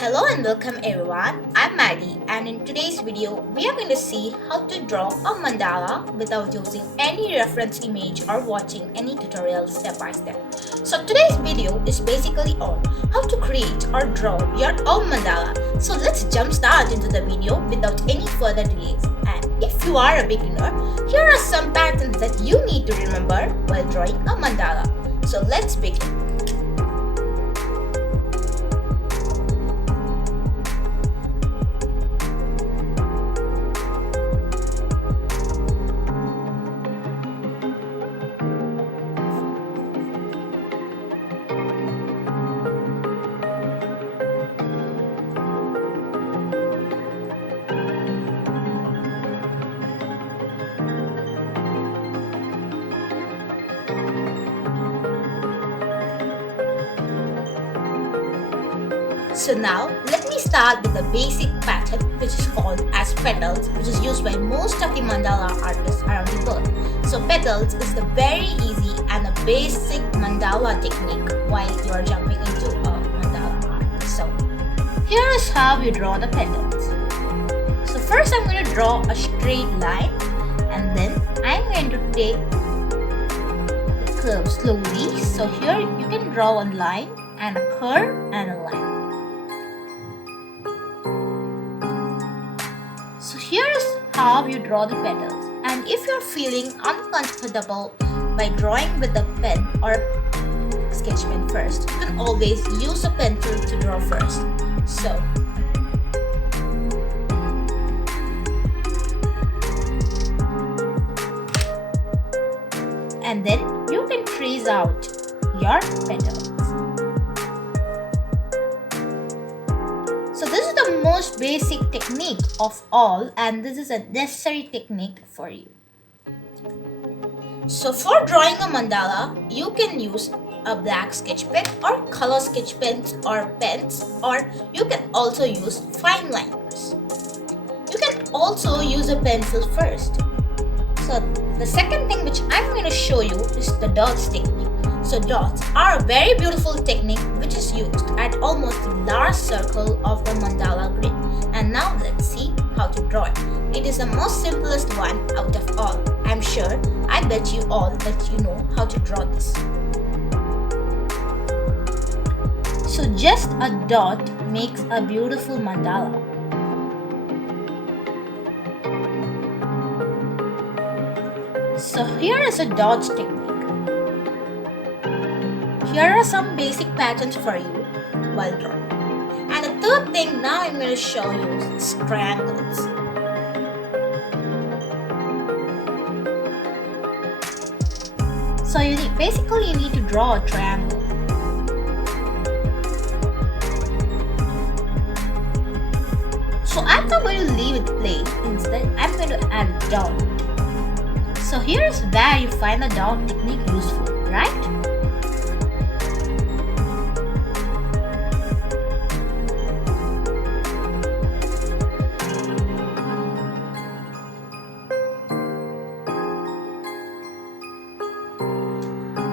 Hello and welcome everyone, I'm Maddie and in today's video we are going to see how to draw a mandala without using any reference image or watching any tutorial step by step. So today's video is basically on how to create or draw your own mandala. So let's jump start into the video without any further delays. And if you are a beginner, here are some patterns that you need to remember while drawing a mandala. So let's begin. So now let me start with the basic pattern which is called as petals, which is used by most of the mandala artists around the world. So petals is the very easy and a basic mandala technique while you are jumping into a mandala art. So here is how you draw the petals. So first I'm going to draw a straight line and then I'm going to take the curve slowly. So here you can draw a line and a curve and a line. So here is how you draw the petals, and if you're feeling uncomfortable by drawing with a pen or sketch pen first, you can always use a pencil to draw first. So and then you can trace out your petals. So this is the most basic technique of all, and this is a necessary technique for you. So for drawing a mandala, you can use a black sketch pen or color sketch pens or pens, or you can also use fine liners. You can also use a pencil first. So the second thing which I'm going to show you is the dots technique. So dots are a very beautiful technique which is used at almost the last circle of the mandala grid. And now let's see how to draw it. It is the most simplest one out of all. I'm sure, I bet you all that you know how to draw this. So just a dot makes a beautiful mandala. So here is a dots technique. Here are some basic patterns for you while drawing. And the third thing now I'm going to show you is triangles. So basically you need to draw a triangle. So I'm not going to leave it plain. Instead, I'm going to add a dot. So here's where you find the dot technique useful, right?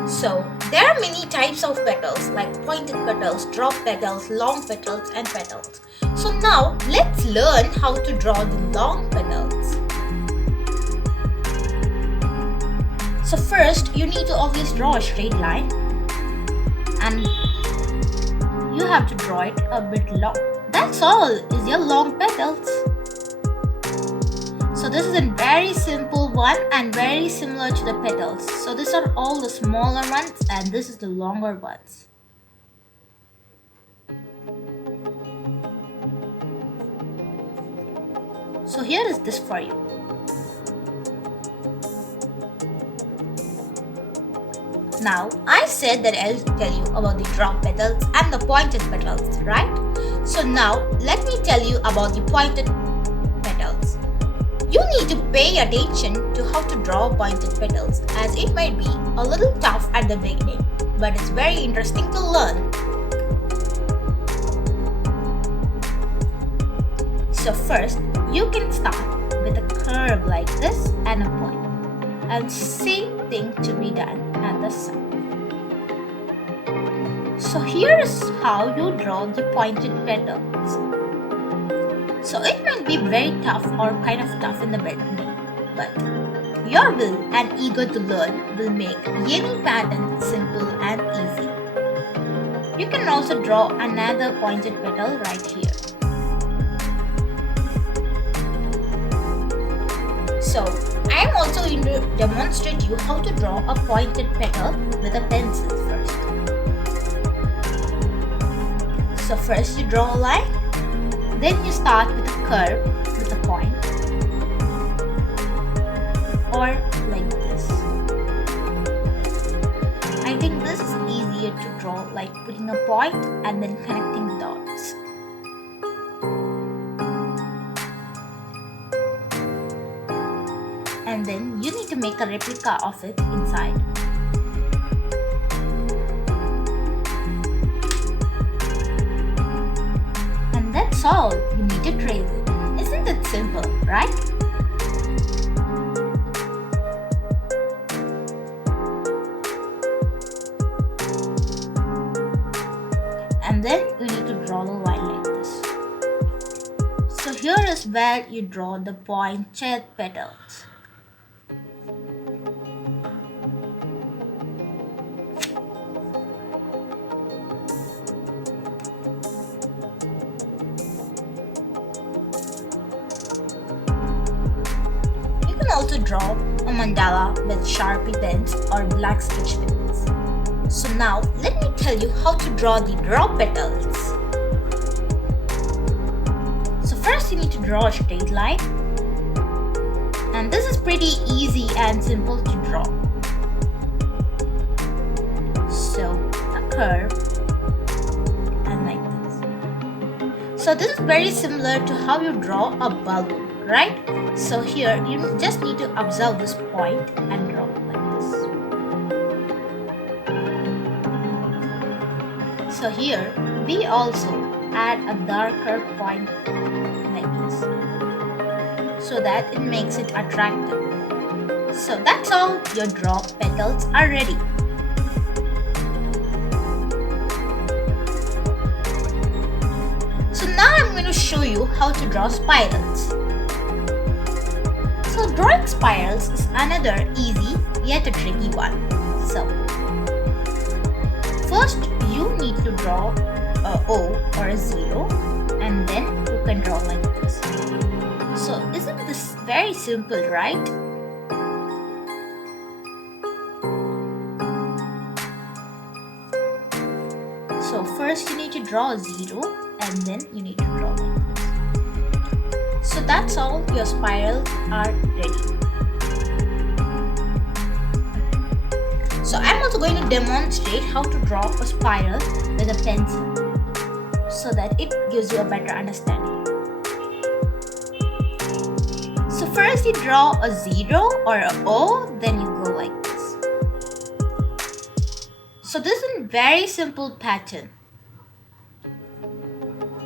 So there are many types of petals like pointed petals, drop petals, long petals and petals. So now let's learn how to draw the long petals. So first you need to always draw a straight line and you have to draw it a bit long. That's all is your long petals. So this is a very simple one and very similar to the petals. So these are all the smaller ones and this is the longer ones. So here is this for you. Now I said that I'll tell you about the drop petals and the pointed petals, right? So now let me tell you about the pointed petals. You need to pay attention to how to draw pointed petals, as it might be a little tough at the beginning, but it's very interesting to learn. So first, you can start with a curve like this and a point, and same thing to be done at the side. So here is how you draw the pointed petals. So it might be very tough or kind of tough in the beginning, but your will and eager to learn will make any pattern simple and easy. You can also draw another pointed petal right here. So I am also going to demonstrate you how to draw a pointed petal with a pencil first. So first you draw a line, then you start with a curve with a point, or like this. I think this is easier to draw, like putting a point and then connecting the dots. And then you need to make a replica of it inside. And that's all, you need to trace it. Isn't it simple, right? And then you need to draw the line like this. So here is where you draw the pointed petals. You can also draw a mandala with Sharpie pens or black sketch pens. So now let me tell you how to draw the draw petals. So first you need to draw a straight line, and this is pretty easy and simple to draw. So a curve and like this. So this is very similar to how you draw a balloon, right? So here you just need to observe this point and draw like this. So here we also add a darker point like this, so that it makes it attractive. So that's all, your draw petals are ready. So now I'm going to show you how to draw spirals. So drawing spirals is another easy yet a tricky one. So first you need to draw a O or a 0, and then you can draw like this. So isn't this very simple, right? So first you need to draw a 0, and then you need to draw like this. So that's all, your spirals are ready. So I'm also going to demonstrate how to draw a spiral with a pencil, so that it gives you a better understanding. So first you draw a 0 or a O, then you go like this. So this is a very simple pattern.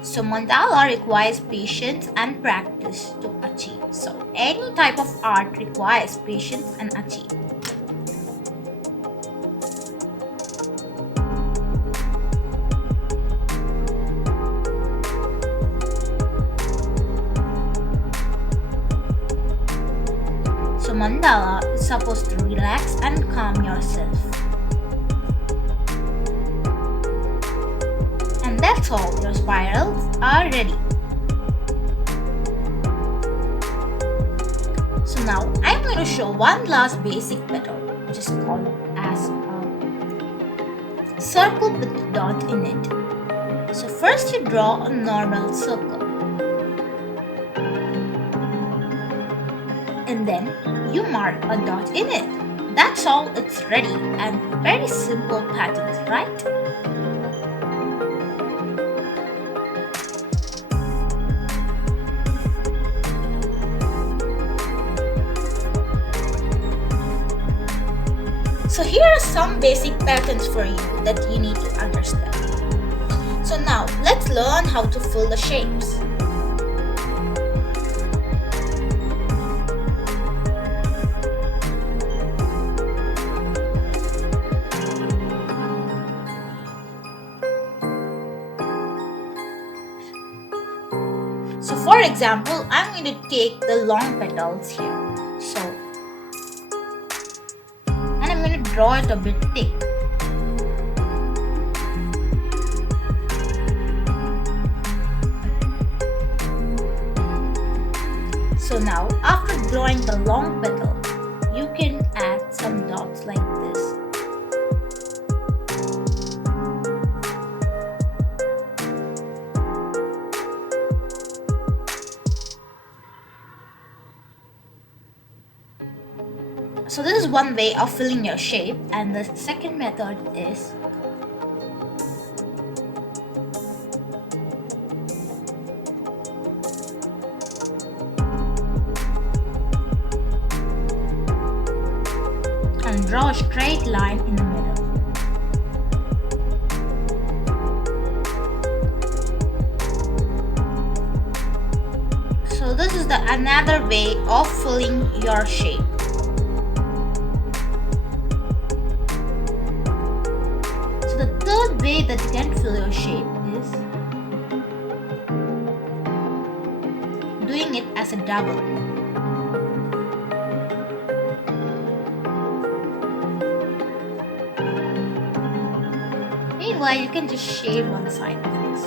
So mandala requires patience and practice to achieve. So any type of art requires patience and achieve. So mandala is supposed to relax and calm yourself. And that's all, your spirals are ready. So now I'm going to show one last basic petal, which is called as a circle with a dot in it. So first you draw a normal circle, and then you mark a dot in it. That's all, it's ready, and very simple patterns, right? So here are some basic patterns for you that you need to understand. So now let's learn how to fill the shapes. So for example, I'm going to take the long petals here. So, and I'm going to draw it a bit thick. So now, after drawing the long petal, you can add some dots like this. So this is one way of filling your shape, and the second method is and draw a straight line in the middle. So this is another way of filling your shape. So the third way that you can fill your shape is doing it as a double. Meanwhile, you can just shade one side of this.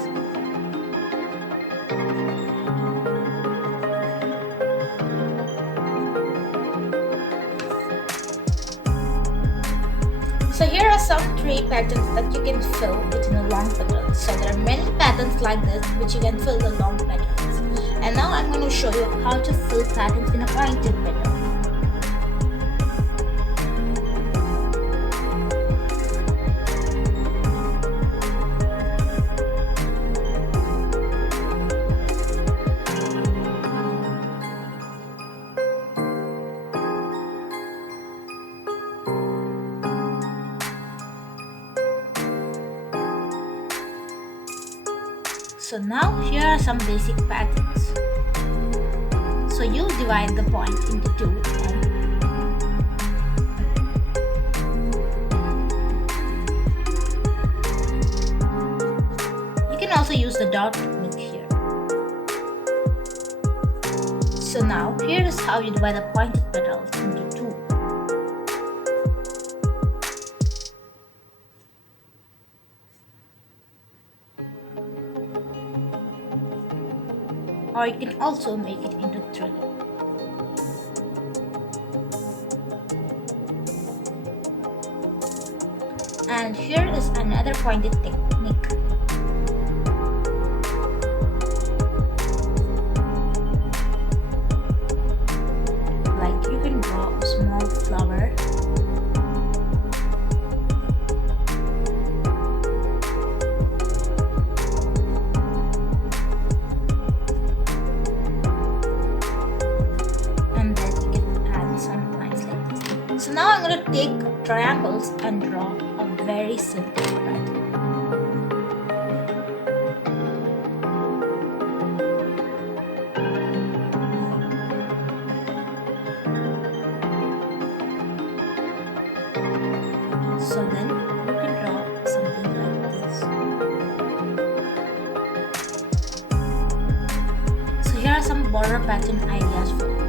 So here are some 3 patterns that you can fill within a long petal. So there are many patterns like this which you can fill the long petals. And now I'm going to show you how to fill patterns in a pointed petal. So now here are some basic patterns. So you divide the point into 2 and you can also use the dot technique here. So now here is how you divide the pointed petals into 2. Or you can also make it into 3. And here is another pointed technique. Like you can draw a small flower. So now I'm going to take triangles and draw a very simple pattern. So then you can draw something like this. So here are some border pattern ideas for you.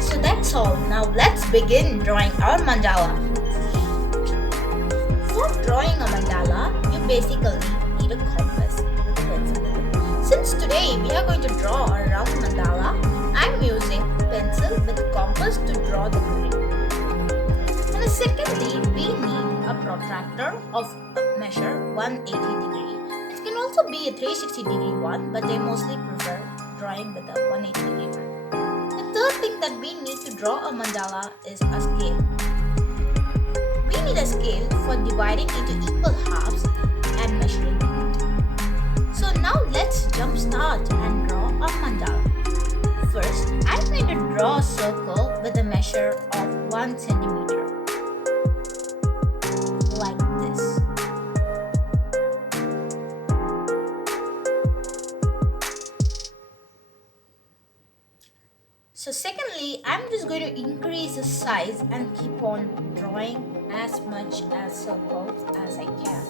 So that's all. Now let's begin drawing our mandala. For drawing a mandala, you basically need a compass with a pencil. Since today we are going to draw a round mandala, I'm using pencil with a compass to draw the grid. And secondly, we need a protractor of measure 180 degree. It can also be a 360 degree one, but I mostly prefer drawing with a 180 degree one. The third thing that we need to draw a mandala is a scale. We need a scale for dividing into equal halves and measuring it. So now let's jump start and draw a mandala. First, I'm going to draw a circle with a measure of 1 centimeter. Like this. So secondly, I'm just going to increase the size and keep on drawing as much as circles as I can.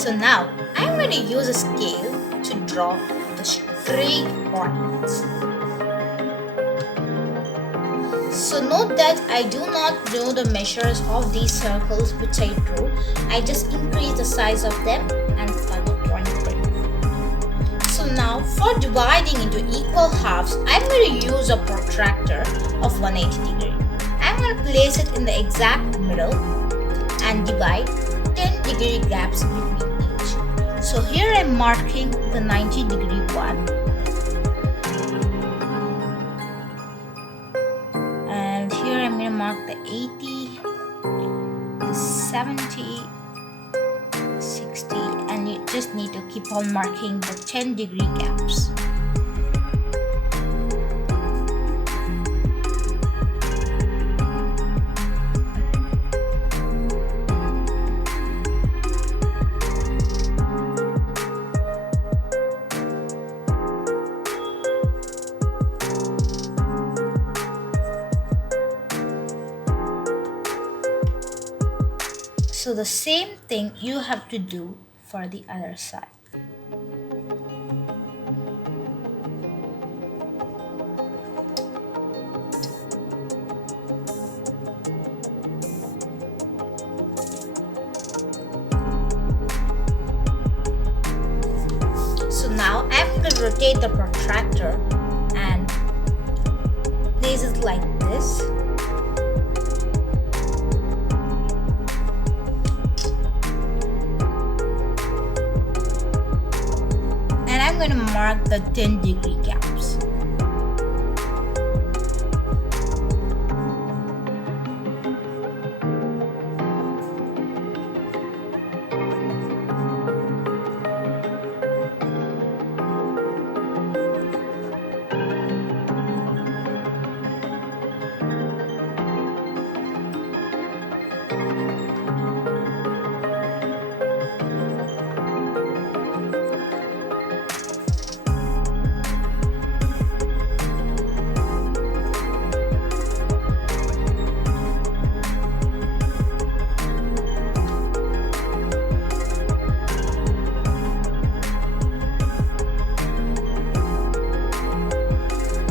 So now I'm going to use a scale to draw the straight points. So note that I do not know the measures of these circles which I drew. I just increase the size of them and cut a point break. So now for dividing into equal halves, I'm going to use a protractor of 180 degree. I'm going to place it in the exact middle and divide 10-degree gaps between each. So here I'm marking the 90-degree one. And here I'm going to mark the 80, the 70, 60, and you just need to keep on marking the 10-degree gaps. So the same thing you have to do for the other side. So now I'm going to rotate the protractor and place it like this. I'm going to mark the 10-degree gaps.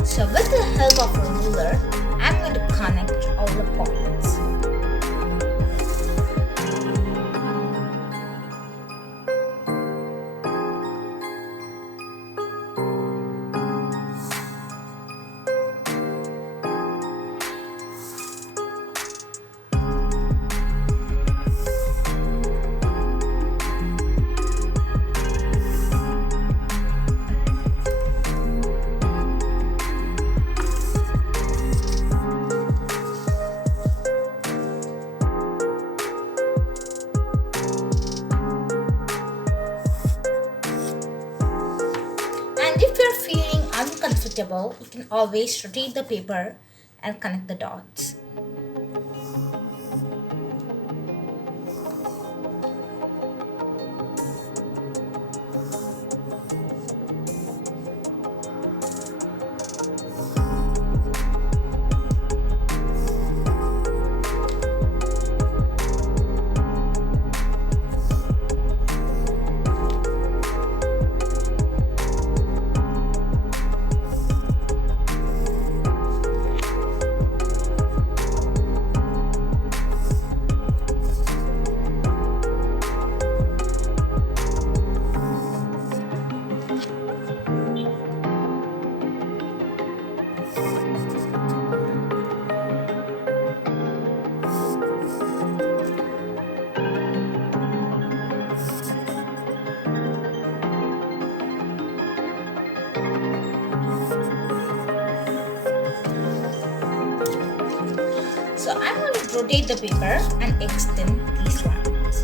So with the help of a ruler, I'm going to connect all the points. If you're feeling uncomfortable, you can always rotate the paper and connect the dots. So I'm going to rotate the paper and extend these lines.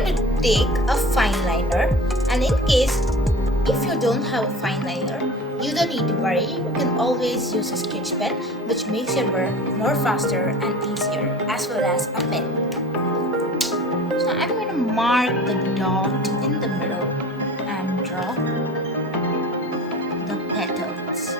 going to take a fine liner, and in case if you don't have a fine liner, you don't need to worry. You can always use a sketch pen, which makes your work more faster and easier, as well as a pen. So I'm going to mark the dot in the middle and draw the petals.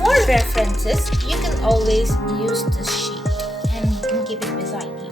For references, you can always use this sheet and you can keep it beside you.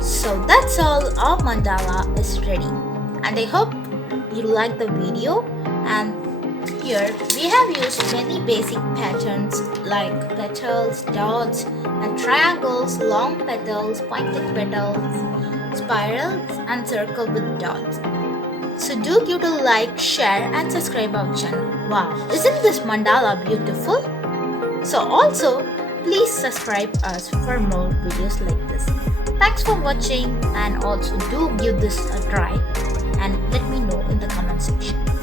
So that's all, our mandala is ready, and I hope you like the video. And here we have used many basic patterns like petals, dots and triangles, long petals, pointed petals, spirals and circle with dots. So do give a like, share and subscribe our channel. Wow, isn't this mandala beautiful? So also please subscribe us for more videos like this. Thanks for watching, and also do give this a try and let me know in the comment section.